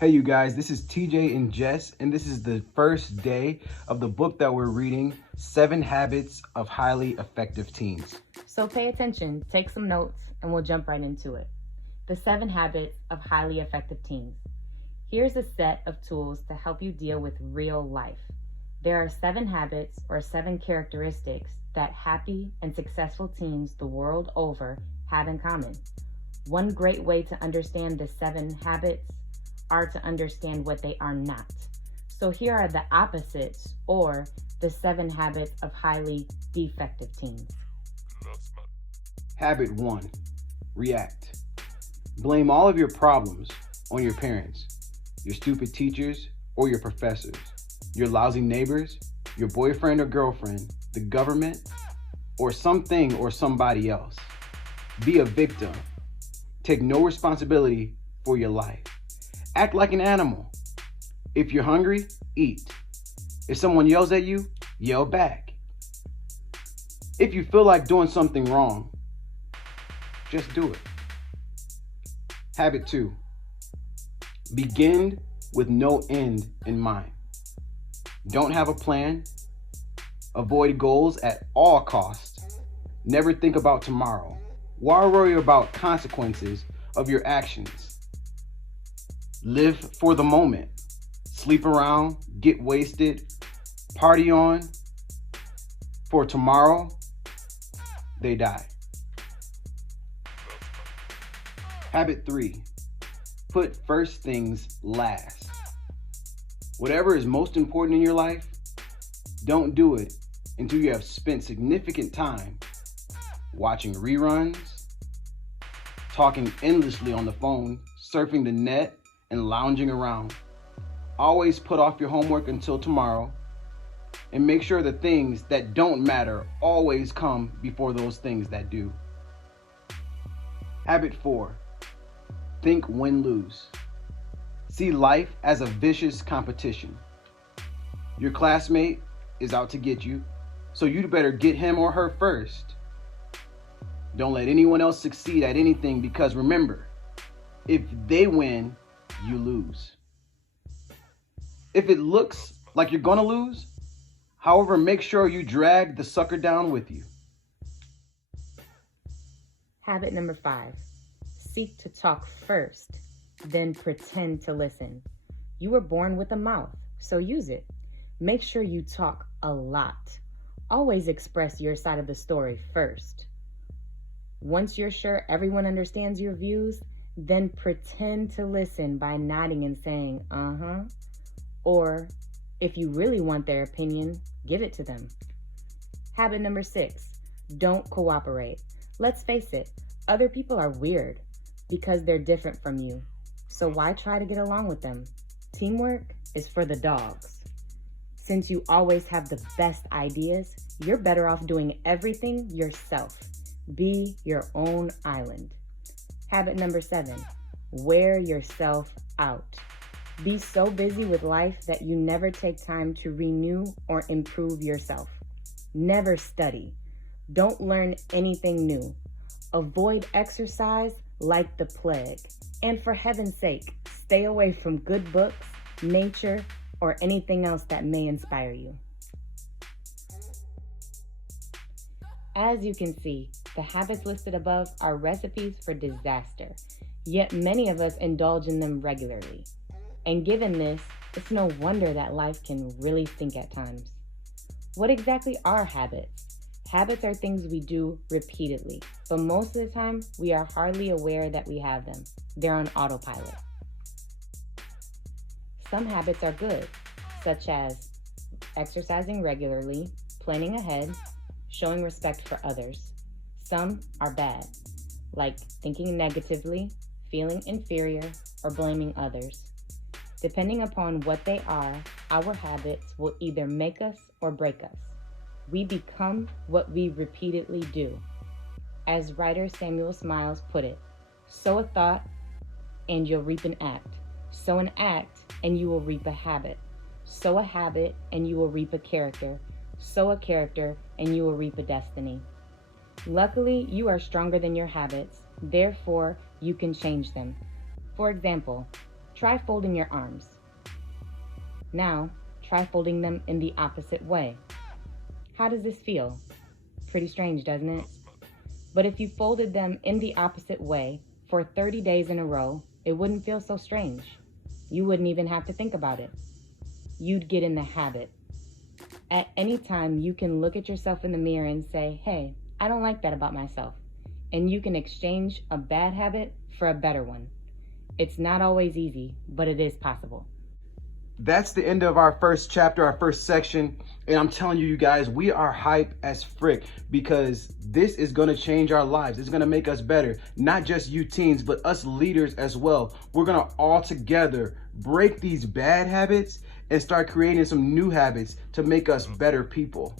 Hey you guys, this is TJ and Jess, and this is the first day of the book that we're reading, 7 Habits of Highly Effective Teens. So pay attention, take some notes, and we'll jump right into it. The 7 Habits of Highly Effective Teens. Here's a set of tools to help you deal with real life. There are 7 habits or 7 characteristics that happy and successful teens the world over have in common. One great way to understand the 7 habits are to understand what they are not. So here are the opposites, or the 7 habits of highly defective teens. Habit 1. React. Blame all of your problems on your parents, your stupid teachers, or your professors, your lousy neighbors, your boyfriend or girlfriend, the government, or something or somebody else. Be a victim. Take no responsibility for your life. Act like an animal. If you're hungry, eat. If someone yells at you, yell back. If you feel like doing something wrong, just do it. Habit 2. Begin with no end in mind. Don't have a plan. Avoid goals at all costs. Never think about tomorrow. Why worry about consequences of your actions? Live for the moment. Sleep around, get wasted, party on. For tomorrow, they die. Habit 3. Put first things last. Whatever is most important in your life, don't do it until you have spent significant time watching reruns, talking endlessly on the phone, surfing the net, and lounging around. Always put off your homework until tomorrow, and make sure the things that don't matter always come before those things that do. Habit 4. Think win-lose. See life as a vicious competition. Your classmate is out to get you, so you'd better get him or her first. Don't let anyone else succeed at anything, because remember, if they win, you lose. If it looks like you're gonna lose, however, make sure you drag the sucker down with you. Habit number 5. Seek to talk first, then pretend to listen. You were born with a mouth, so use it. Make sure you talk a lot. Always express your side of the story first. Once you're sure everyone understands your views, then pretend to listen by nodding and saying, uh-huh. Or, if you really want their opinion, give it to them. Habit number 6, don't cooperate. Let's face it, other people are weird because they're different from you. So why try to get along with them? Teamwork is for the dogs. Since you always have the best ideas, you're better off doing everything yourself. Be your own island. Habit number 7, wear yourself out. Be so busy with life that you never take time to renew or improve yourself. Never study. Don't learn anything new. Avoid exercise like the plague. And for heaven's sake, stay away from good books, nature, or anything else that may inspire you. As you can see, the habits listed above are recipes for disaster, yet many of us indulge in them regularly. And given this, it's no wonder that life can really stink at times. What exactly are habits? Habits are things we do repeatedly, but most of the time, we are hardly aware that we have them. They're on autopilot. Some habits are good, such as exercising regularly, planning ahead, showing respect for others. Some are bad, like thinking negatively, feeling inferior, or blaming others. Depending upon what they are, our habits will either make us or break us. We become what we repeatedly do. As writer Samuel Smiles put it, sow a thought and you'll reap an act. Sow an act and you will reap a habit. Sow a habit and you will reap a character. Sow a character and you will reap a destiny. Luckily, you are stronger than your habits, Therefore, you can change them. For example, try folding your arms. Now, try folding them in the opposite way. How does this feel? Pretty strange, doesn't it? But if you folded them in the opposite way for 30 days in a row, it wouldn't feel so strange. You wouldn't even have to think about it. You'd get in the habit. At any time, you can look at yourself in the mirror and say, hey, I don't like that about myself. And you can exchange a bad habit for a better one. It's not always easy, but it is possible. That's the end of our first chapter, our first section. And I'm telling you, you guys, we are hype as frick because this is going to change our lives. It's going to make us better. Not just you teens, but us leaders as well. We're going to all together break these bad habits and start creating some new habits to make us better people.